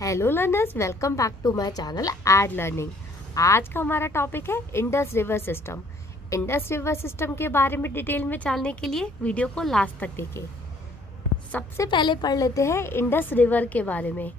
Hello learners, welcome back to my channel Ed Learning. आज का हमारा टॉपिक है Indus river system. Indus river system के बारे में डिटेल में जानने के लिए वीडियो को लास्ट तक देखें। सबसे पहले पढ़ लेते हैं इंडस रिवर के बारे में।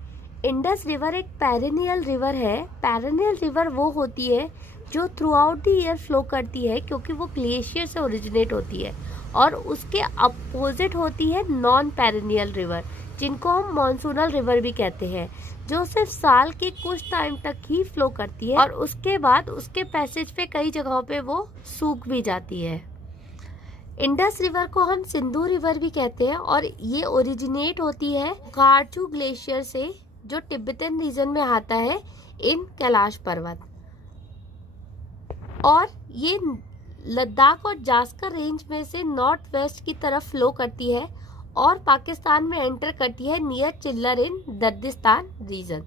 इंडस रिवर एक पेरिनियल रिवर है। पेरिनियल रिवर वो होती है जो through out the year flow करती है, क्योंकि वो ग्लेशियर से ओरिजिनेट होती है। और उसके अपोजिट होती है नॉन पेरिनियल रिवर, जिनको हम मॉनसूनल रिवर भी कहते हैं, जो सिर्फ साल के कुछ टाइम तक ही फ्लो करती है और उसके बाद उसके पैसेज पे कई जगहों पे वो सूख भी जाती है। इंडस रिवर को हम सिंधु रिवर भी कहते हैं और ये ओरिजिनेट होती है गार्चू ग्लेशियर से, जो तिब्बतन रीजन में आता है इन कैलाश पर्वत, और ये लद्दाख और जास्कर रेंज में से नॉर्थ वेस्ट की तरफ फ्लो करती है और पाकिस्तान में एंटर करती है नियर चिल्लर इन दर्दिस्तान रीजन।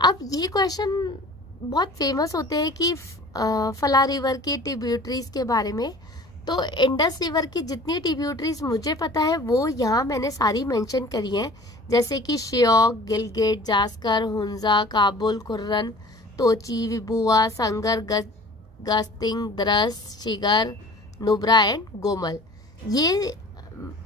अब ये क्वेश्चन बहुत फेमस होते हैं कि फला रिवर की ट्रिब्यूटरीज के बारे में। तो इंडस रिवर की जितनी ट्रिब्यूटरीज मुझे पता है वो यहाँ मैंने सारी मेंशन करी हैं, जैसे कि श्योक, गिलगित, जास्कर, हुंजा, काबुल, खुर्रन, तोची, विबुआ, संगर, गस्तिंग, द्रस, शिगर, नुब्रा एंड गोमल। ये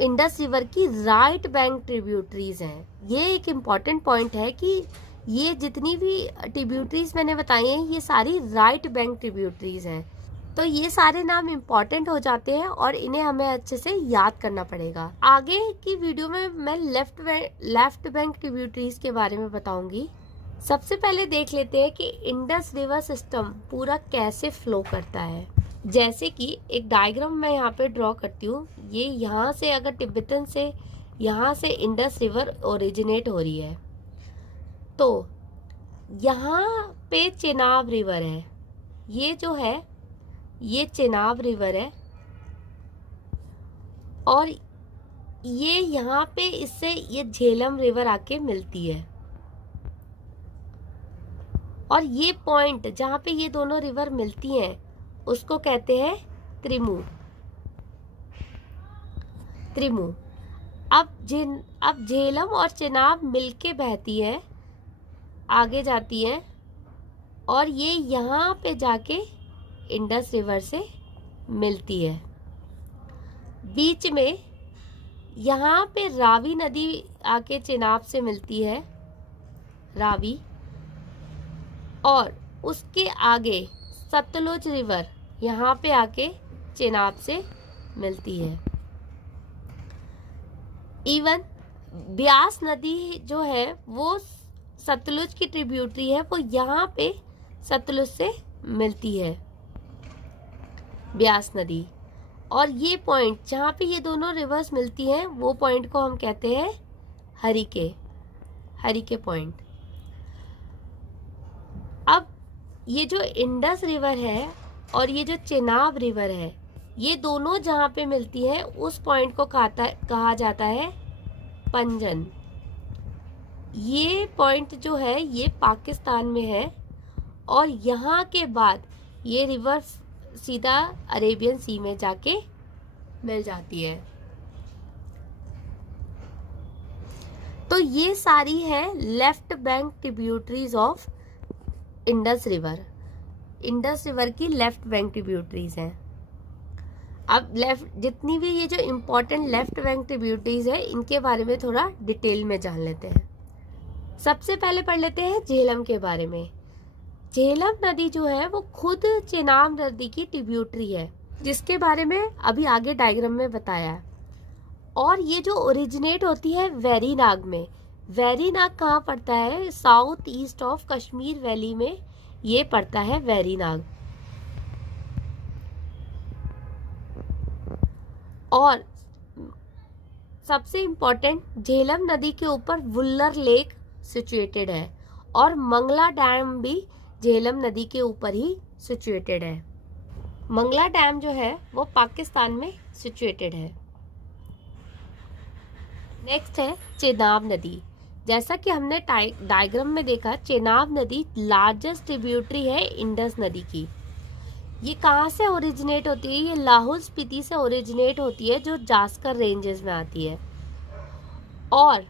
इंडस रिवर की राइट बैंक ट्रिब्यूटरीज हैं। ये एक इम्पॉर्टेंट पॉइंट है कि ये जितनी भी ट्रिब्यूटरीज मैंने बताई हैं ये सारी राइट बैंक ट्रिब्यूटरीज हैं। तो ये सारे नाम इम्पॉर्टेंट हो जाते हैं और इन्हें हमें अच्छे से याद करना पड़ेगा। आगे की वीडियो में मैं लेफ्ट बैंक ट्रिब्यूटरीज के बारे में बताऊंगी। सबसे पहले देख लेते हैं कि इंडस रिवर सिस्टम पूरा कैसे फ्लो करता है। जैसे कि एक डायग्राम मैं यहाँ पे ड्रॉ करती हूँ। ये यहाँ से अगर तिब्बतन से यहाँ से इंडस रिवर ओरिजिनेट हो रही है, तो यहाँ पे चेनाब रिवर है। ये जो है ये चेनाब रिवर है और ये यहाँ पे इससे ये झेलम रिवर आके मिलती है। और ये पॉइंट जहाँ पे ये दोनों रिवर मिलती हैं उसको कहते हैं त्रिमू। अब झेलम और चेनाब मिलके बहती है, आगे जाती है और ये यहाँ पे जाके इंडस रिवर से मिलती है। बीच में यहाँ पे रावी नदी आके चेनाब से मिलती है, रावी, और उसके आगे सतलुज रिवर यहाँ पे आके चेनाब से मिलती है। इवन ब्यास नदी जो है वो सतलुज की ट्रिब्यूटरी है, वो यहाँ पे सतलुज से मिलती है, ब्यास नदी। और ये पॉइंट जहाँ पे ये दोनों रिवर्स मिलती हैं वो पॉइंट को हम कहते हैं हरिके पॉइंट। अब ये जो इंडस रिवर है और ये जो चेनाब रिवर है, ये दोनों जहाँ पे मिलती है उस पॉइंट को कहा जाता है पंजन। ये पॉइंट जो है ये पाकिस्तान में है और यहाँ के बाद ये रिवर सीधा अरेबियन सी में जाके मिल जाती है। तो ये सारी है left bank tributaries of Indus river की लेफ्ट बैंक ट्रिब्यूटरीज हैं। अब जितनी भी ये जो इम्पोर्टेंट लेफ्ट बैंक ट्रिब्यूटरीज है इनके बारे में थोड़ा डिटेल में जान लेते हैं। सबसे पहले पढ़ लेते हैं झेलम के बारे में। झेलम नदी जो है वो खुद चेनाब नदी की ट्रिब्यूटरी है, जिसके बारे में अभी आगे डायग्राम में बताया है। और ये जो ओरिजिनेट होती है वेरीनाग में। वेरीनाग कहाँ पड़ता है? South east of Kashmir valley में ये पड़ता है वेरीनाग। और सबसे इम्पोर्टेंट, झेलम नदी के ऊपर वुल्लर लेक सिचुएटेड है और मंगला डैम भी झेलम नदी के ऊपर ही सिचुएटेड है। मंगला डैम जो है वो पाकिस्तान में सिचुएटेड है। नेक्स्ट है चेनाब नदी। जैसा कि हमने डायग्राम में देखा, चेनाब नदी लार्जेस्ट ट्रिब्यूटरी है इंडस नदी की। ये कहाँ से ओरिजिनेट होती है? ये लाहौल स्पीति से ओरिजिनेट होती है, जो जास्कर रेंजेस में आती है। और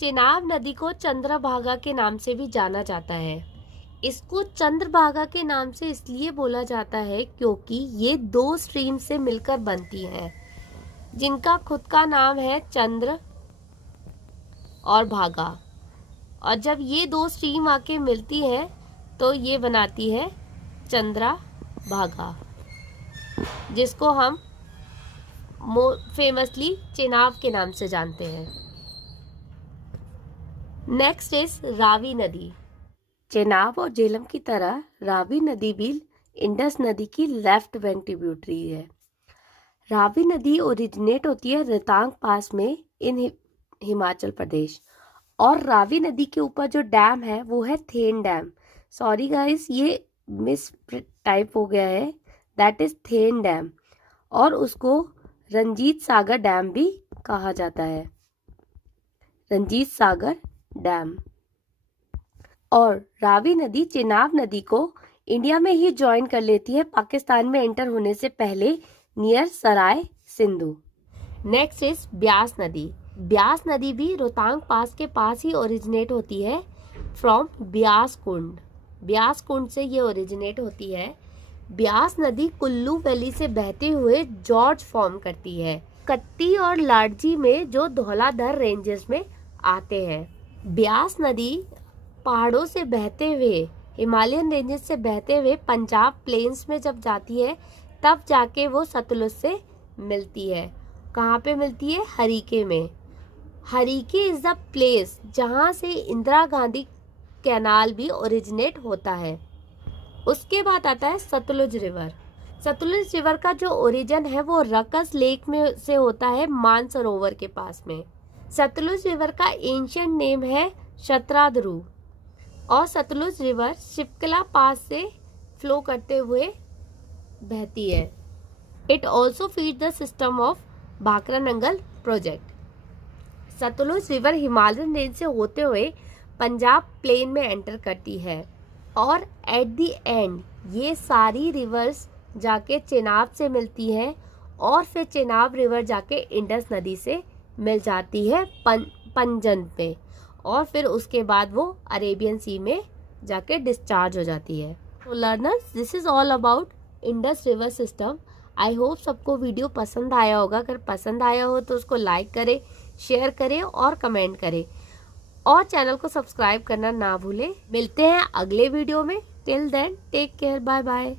चेनाब नदी को चंद्रभागा के नाम से भी जाना जाता है। इसको चंद्रभागा के नाम से इसलिए बोला जाता है क्योंकि ये 2 स्ट्रीम से मिलकर बनती है, जिनका खुद का नाम है चंद्र और भागा। और जब ये 2 स्ट्रीम आके मिलती है तो ये बनाती है चंद्रा भागा, जिसको हम फेमसली चेनाब के नाम से जानते हैं। नेक्स्ट इज रावी नदी। चेनाब और झेलम की तरह रावी नदी भी इंडस नदी की लेफ्ट बैंक ट्रिब्यूटरी है। रावी नदी ओरिजिनेट होती है रोहतांग पास में इन हिमाचल प्रदेश, और रावी नदी के ऊपर जो डैम है वो है थेन डैम। सॉरी गाइस, ये मिस टाइप हो गया है, दैट इज थेन डैम, और उसको रंजीत सागर डैम भी कहा जाता है, रंजीत सागर डैम। और रावी नदी चेनाब नदी को इंडिया में ही ज्वाइन कर लेती है पाकिस्तान में एंटर होने से पहले near Sarai Sindhu. Next is Beas नदी। ब्यास नदी भी रोहतांग पास के पास ही ओरिजिनेट होती है फ्रॉम ब्यास कुंड। ब्यास कुंड से ये ओरिजिनेट होती है। ब्यास नदी कुल्लू वैली से बहते हुए जॉर्ज फॉर्म करती है, कत्ती और लाडजी में जो धौलाधर रेंजेस में आते हैं। ब्यास नदी पहाड़ों से बहते हुए, हिमालयन रेंजेस से बहते हुए पंजाब प्लेन्स में जब जाती है तब जाके वो सतलुज से मिलती है। कहाँ पे मिलती है? हरीके में। हरीके इज द प्लेस जहाँ से इंदिरा गांधी कैनाल भी ओरिजिनेट होता है। उसके बाद आता है सतलुज रिवर। सतलुज रिवर का जो ओरिजिन है वो रकस लेक में से होता है, मानसरोवर के पास में। सतलुज रिवर का एंशिएंट नेम है शत्राद्रु, और सतलुज रिवर शिपकला पास से फ्लो करते हुए बहती है। It also feed the system of Bhakra Nangal project. Sutlej river Himalayan range से होते हुए पंजाब प्लेन में एंटर करती है, और एट द एंड ये सारी रिवर्स जाके चेनाब से मिलती है, और फिर चेनाब रिवर जाके इंडस नदी से मिल जाती है पंजन पे, और फिर उसके बाद वो अरेबियन सी में जाके डिस्चार्ज हो जाती है। तो learners, this is all about Indus river system. I hope सबको वीडियो पसंद आया होगा। अगर पसंद आया हो तो उसको लाइक करें, शेयर करें और कमेंट करें, और चैनल को सब्सक्राइब करना ना भूलें। मिलते हैं अगले वीडियो में। Till then take care, bye bye.